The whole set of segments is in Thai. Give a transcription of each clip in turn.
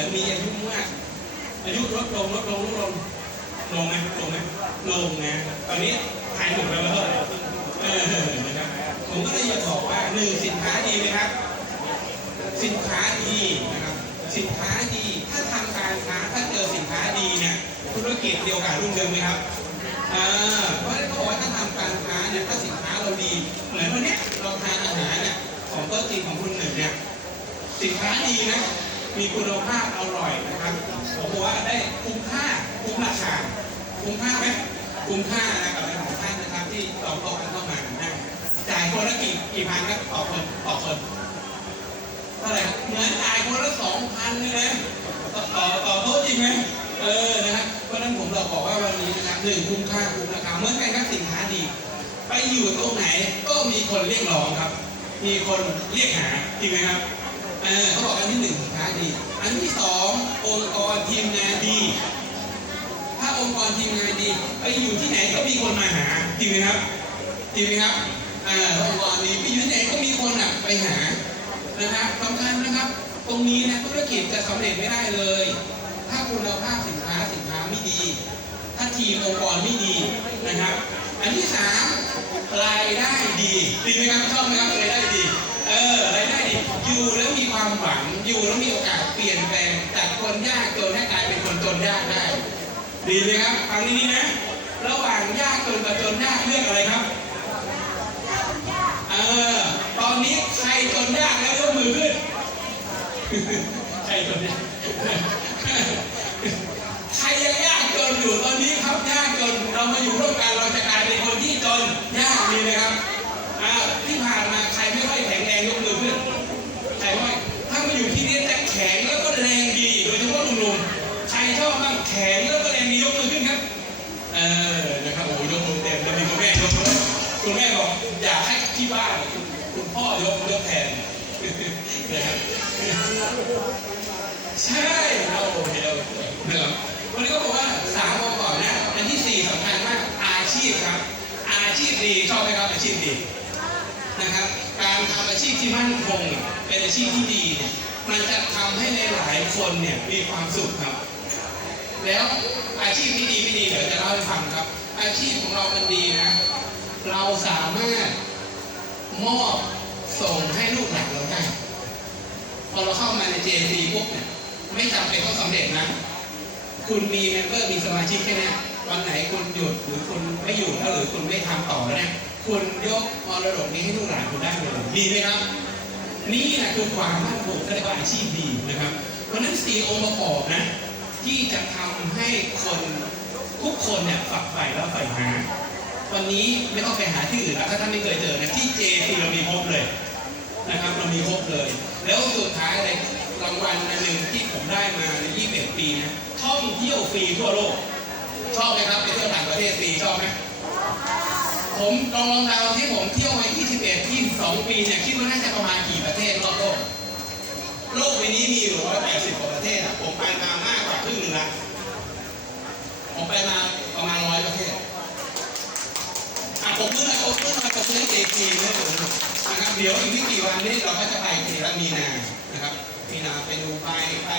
มือนมีอายุมาก อายุลดลงลดลงลดลงลงไหมลงไหมลงนะตอนนี้หายหมดไปแล้วเท่าไหร่เออนะครับผมก็เลยอยากบอกว่าหนึ่งสินค้าดีไหมครับ สินค้าดีนะครับสินค้าดี ถ้าทำการค้าถ้าเจอสินค้าดีเนี่ยธุรกิจเดียวกับรุ่งเรืองไหมครับอ่าเพราะเขาบอกว่าถ้าทำการค้าเนี่ยถ้าสินค้าเราดีเหมือนวันนี้เราทานอาหารเนี่ยของโต๊ะจีนของคุณหนึ่งเนี่ยสินค้าดีนะ มีคุณภาพอร่อยนะครับผมบอกว่าได้คุ้มค่าคุ้มราคาคุ้มค่าไหมคุ้มค่านะกับหลายท่านนะครับ ที่ต่อโต๊ะกันเข้ามานั่งจ่ายคนละกี่กี่พันครับต่อคนต่อคนเท่าไหร่เหมือนจ่ายคนละสองพันเลยนะต่อต่อต่อโต๊ะจริงไหมเออนะครับเพราะฉะนั้นผมเราบอกว่าวันนี้นะครับหนึ่งคุ้มค่าคุ้มราคาเมื่อนกันครับสินค้าดี ไปอยู่ตรงไหนก็มีคนเรียกร้องครับ มีคนเรียกหาจริงไหมครับ ออเขาบอกอันที่หนึ่งสินค้าดี อันที่สององค์กรทีมงานดี ถ้าองค์กรทีมงานดีไปอยู่ที่ไหนก็มีคนมาหาจริงไหมครับจริงไหมครับอ่าองค์กรดีไปอยู่ที่ไหนก็มีคนอะไปหานะครับสำคัญนะครับ ตรงนี้นะธุรกิจจะสำเร็จไม่ได้เลย ถ้าคุณภาพสินค้าสินค้าไม่ดี ถ้าทีมองค์กรไม่ดีนะครับ อันที่สามรายได้ดีดีไหมครับชอบไหมครับรายได้ดี เออรายได้ดีอยู่แล้วมี ความหวังอยู่แล้วมีโอกาสเปลี่ยนแปลงจากคนยากจนให้กลายเป็นคนจนยากได้ ดีไหมครับฟังดีๆนะ ระหว่างยากจนกับจนยากเลือกอะไรครับเออตอนนี้ใครจนยากแล้วยกมือขึ้นใครจนยากใครยังยากจนอยู่ตอนนี้ครับยากจนเรามาอยู่ร่ว บ้านคุณพ่อยกยกแทนนะครับใช่เราโอเคโอเคนะครับวันนี้ก็บอกว่าสามองค์ก่อนนะอันที่สี่สำคัญมากอาชีพครับ อาชีพดีชอบไหมครับอาชีพดีนะครับ การทำอาชีพที่มั่นคงเป็นอาชีพที่ดีเนี่ยมันจะทำให้หลายๆคนเนี่ยมีความสุขครับ แล้วอาชีพที่ดีไม่ดีเดี๋ยวจะเล่าให้ฟังครับ อาชีพของเรามันดีนะ เราสามารถ มอบส่งให้ลูกหลานเราได้พอเราเข้ามาใน JC ปุ๊บเนี่ยไม่จำเป็นต้องสำเร็จนะ คุณมีเมมเบอร์มีสมาชิกแค่นี้วันไหนคุณหยุดหรือคุณไม่อยู่แล้วหรือคุณไม่ทำต่อเนี่ยคุณยกมรดกนี้ให้ลูกหลานคุณได้เลยดีไหมครับ นี่แหละคือความมั่นคงก็เรียกว่าอาชีพดีนะครับเพราะฉะนั้นสี่องค์ประกอบนะที่จะทำให้คนทุกคนเนี่ยฝักใฝ่แล้วใฝ่หา วันนี้ไม่ต้องไปหาที่อื่นแล้วถ้าท่านไม่เคยเจอนะที่ JC เรามีครบเลยนะครับเรามีครบเลย แล้วสุดท้ายอะไรรางวัลอันหนึ่งที่ผมได้มาใน 21 ปีนะท่องเที่ยวฟรีทั่วโลก ชอบไหมครับไปเที่ยวต่างประเทศฟรีชอบไหมผมลองลองดาวที่ผมเที่ยวมา 21 22 ปีเนี่ยคิดว่าน่าจะประมาณกี่ประเทศรอบโลกโลกใบนี้มีอยู่180กว่าประเทศอะผมไปมามากกว่าครึ่งหนึ่งละผมไปมาประมาณร้อยประเทศ ผมเมื่อนะผมเมื่อนะผมมือเอกทีนะผมนะครับเดี๋ยวอีกไม่กี่วันนี้เราก็จะไปทีละมีนานะครับมีนาไปดูไบไป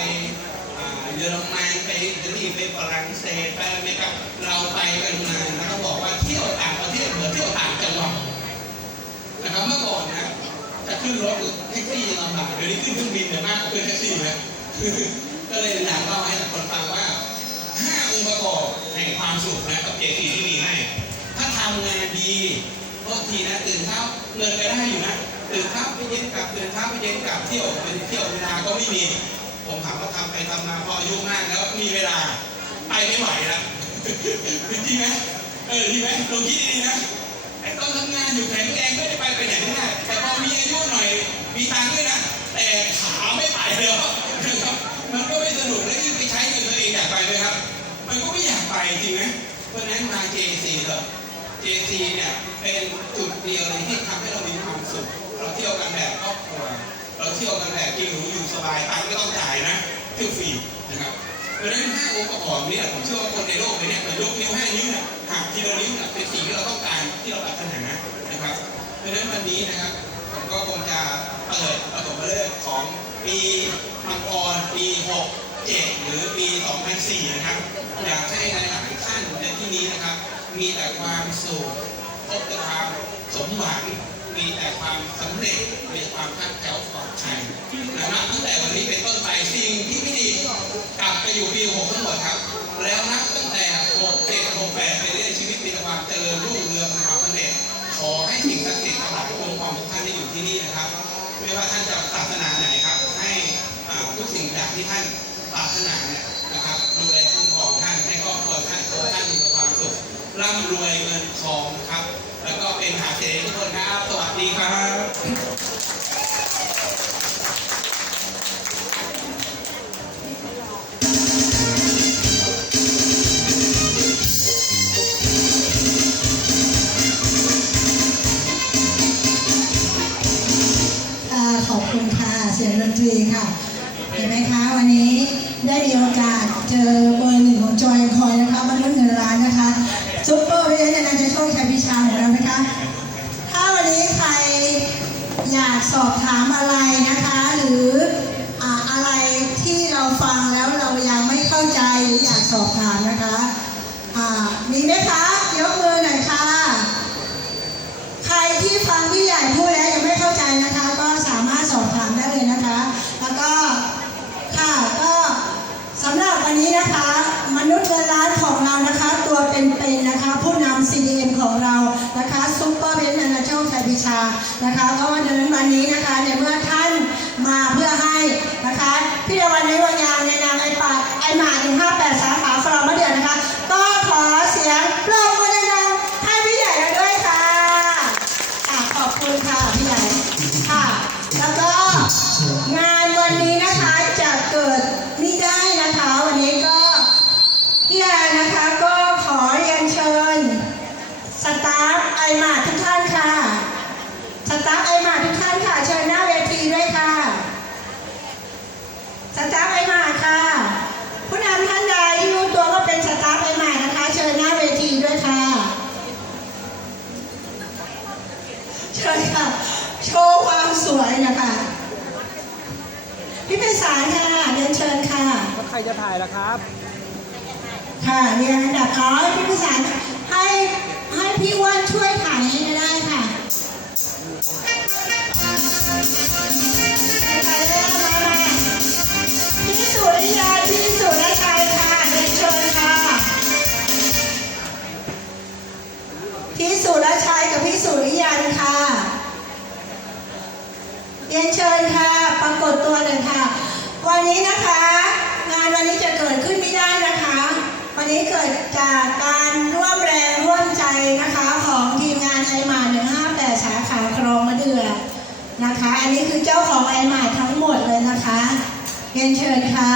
เยอรมันไปอิตาลีไปฝรั่งเศสไปอเมริกาเราไปกันมาแล้วก็บอกว่าเที่ยวต่างประเทศเหมือนเที่ยวต่างจังหวัดนะครับเมื่อก่อนนะจะขึ้นรถแท็กซี่ยังลำบากเดี๋ยวนี้ขึ้นเครื่องบินเนี่ยมากกว่าขึ้นแท็กซี่นะก็เลยอยากเล่าให้คนฟังว่าห้าองค์ประกอบแห่งความสุขนะกับเจสีที่มีให้ ถ้าทำงานดีโทษทีนะตื่นเช้าเงินไปได้อยู่นะตื่นเช้าไปเย็นกลับตื่นเช้าไปเย็นกลับเที่ยวเป็นเที่ยวเวลาก็ไม่มี ผมถามว่าทำไปทำมาพออายุมากแล้วมีเวลาไปไม่ไหวแล้วจริงไหมเออดีไหมลองคิดดีๆนะไอ้ตอนทำงานอยู่แข็งแรงก็จะไปไปไหนไม่ได้แต่พอมีอายุหน่อยมีตังค์ด้วยนะแต่ขาไม่ไปเลยครับมันก็ไม่สนุกแล้วยิ่งไปใช้เงินตัวเองอยากไปเลยครับ มันก็ไม่อยากไปจริงไหมเพราะนั้นมา JC เถอะ JC เนี่ยเป็นจุดเดียวเลยที่ทำให้เรามีความสุข เราเที่ยวกันแบบครอบครัว เราเที่ยวกันแบบกินหรูอยู่สบายตังค์ไม่ต้องจ่ายนะเที่ยวฟรีนะครับเพราะฉะนั้นห้าองค์ประกอบเนี้ผมเชื่อว่าคนในโลกใบเนี้มันยกนิ้วห้านิ้วเนี่ยหักทีละนิ้วเนี่เป็นสิ่งที่เราต้องการที่เราปรารถนานะครับ เพราะฉะนั้นวันนี้นะครับผมก็คงจะเปิดปฐมฤกษ์ของปีมังกรปี6 2007หรือปี 2004 นะครับ อยากให้หลายๆท่านในที่นี้นะครับ มีแต่ความสุขพบแต่ความสมหวัง มีแต่ความสำเร็จ มีความทักแจ้วปลอดภัยและนับตั้งแต่วันนี้เป็นต้นไปสิ่งที่ไม่ดีกลับไปอยู่ปีหกทั้งหมดครับ แล้วนับตั้งแต่หกเจ็ดหกแปดไปเรื่อยชีวิตมีแต่ความเจริญรุ่งเรืองมีความสำเร็จขอให้สิ่งศักดิ์สิทธิ์ทั้งหลายคุ้มครองทุกท่านที่อยู่ที่นี่นะครับ ไม่ว่าท่านจะศาสนาไหน อะไรนะคะ หรืออะไรที่เราฟังแล้วเรายังไม่เข้าใจหรืออยากสอบถามนะคะมีไหมคะยกมือหน่อยค่ะ ใครที่ฟังพี่ใหญ่พูดแล้วยังไม่เข้าใจนะคะ ก็สามารถสอบถามได้เลยนะคะ แล้วก็ค่ะก็สำหรับวันนี้นะคะ มนุษย์เงินล้านของเรานะคะ ตัวเป็นๆนะคะ ผู้นำ CDM ของเรานะคะซุปเปอร์เบนซ์นานาโชคชัยพิชานะคะก็วันนั้นวันนี้นะคะในเมื่อท่านมาเพื่อให้นะคะพี่ดาวันในวันงานในนามไอปาไอหมา158 สาขาฟรอมะเดือนนะคะ ก็ขอเสียงปรบมือดังๆให้พี่ใหญ่เราด้วยค่ะ ค่ะขอบคุณค่ะพี่ใหญ่ค่ะ แล้วก็งานวันนี้นะคะจะเกิดไม่ได้นะคะ วันนี้ก็พี่ใหญ่นะคะก็ขอเรียนเชิญสตาฟไอมาทุกท่านค่ะ สตาฟไอมาทุกท่านค่ะ เชิญหน้าเวทีด้วยค่ะ สตาฟไอมาค่ะ ผู้นำท่านใดที่รู้ตัวว่าเป็นสตาฟไอมานะคะ เชิญหน้าเวทีด้วยค่ะ เชิญค่ะ โชว์ความสวยนะคะ พี่ไพศาลค่ะเรียนเชิญค่ะ แล้วใคร จะถ่ายล่ะครับ ค่ะเรียนอันดับขอให้พี่ไพศารให้ให้พี่อ้วนช่วยถ่ายให้ก็ได้ค่ะ นี้เกิดจากการร่วมแรงร่วมใจนะคะของทีมงานไอมา158สาขาครองมะเดือนะคะ อันนี้คือเจ้าของไอมาทั้งหมดเลยนะคะเรียนเชิญค่ะ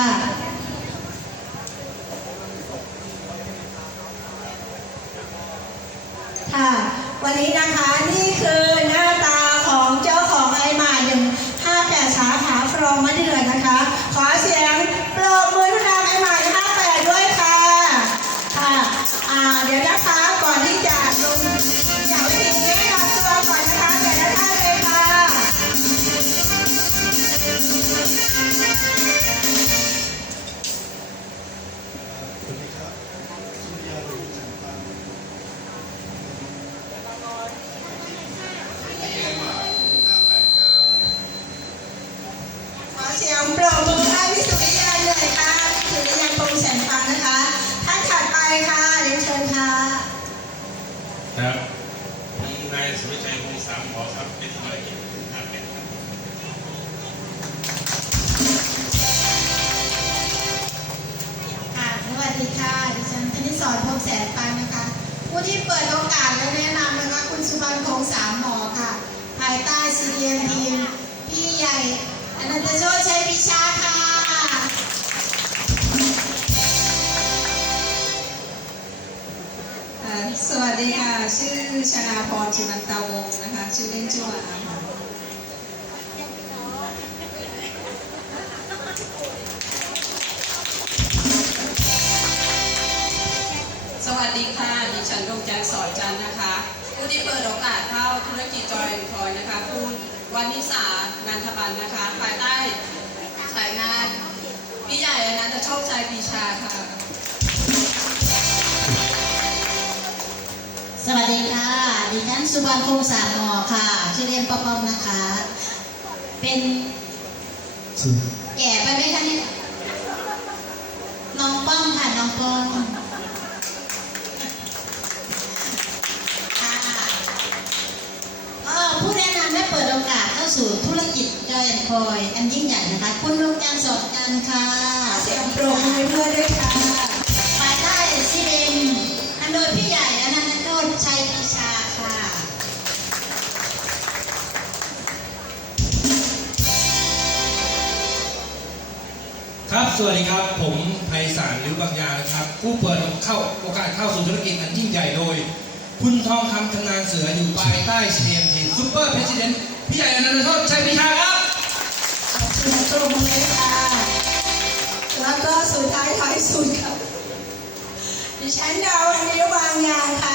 ายสุวิชัยวงสามหมอครับเป็นธุรกิจห้านเป็นค่ะสวัสดีค่ะดิฉันธนิสรพงษ์แสนปันนะคะ ผู้ที่เปิดโอกาสและแนะนำนะคะ คุณสุพรรณคงสามหมอค่ะ ภายใต้ซีเรียนทีม พี่ใหญ่อนันตโชติชัยพิชาค่ะ วัสดีค่ะ ชื่อชนาพรสุนันตาวงศ์นะคะ ชื่อเล่นชื่อว่าค่ะสวัสดีค่ะ ดิฉันดวงจันทร์สอนจันทร์นะคะ ผู้ที่เปิดโอกาสเข้าธุรกิจจอยแอนด์คอยนะคะคุณวันนิสานันทบันนะคะ ภายใต้สายงานพี่ใหญ่อนันตโชคชัยปีชาค่ะ สวัสดีค่ะ ดิฉันสุวรรณพงษ์สามหมอค่ะ ชื่อเล่นป้าป้อมนะคะ เป็นแก่ไปไหมคะเนี่ย น้องป้อมค่ะน้องป้อมค่ะก็ผู้แนะนำและเปิดโอกาสเข้าสู่ธุรกิจจอยแอนคอยอันยิ่งใหญ่นะคะ คุณลุงการสอบกันค่ะ เสียงปรบมือเพื่อด้วยค่ะภายใต้ซีเดมนำโดยพี่ สวัสดีครับ ผมไพศาลหรือบางยานะครับ ผู้เปิดเข้าโอกาสเข้าสู่ธุรกิจอันยิ่งใหญ่โดย คุณทองคำชำนาญเสืออยู่ภายใต้เสียงทีมซุปเปอร์เพรสิดเนนต์พี่ใหญ่อนันต์โทษชัยพิชาครับเสียงปรบมือค่ะ แล้วก็สุดท้ายท้ายสุดค่ะดิฉันดาววันนี้วางยาค่ะ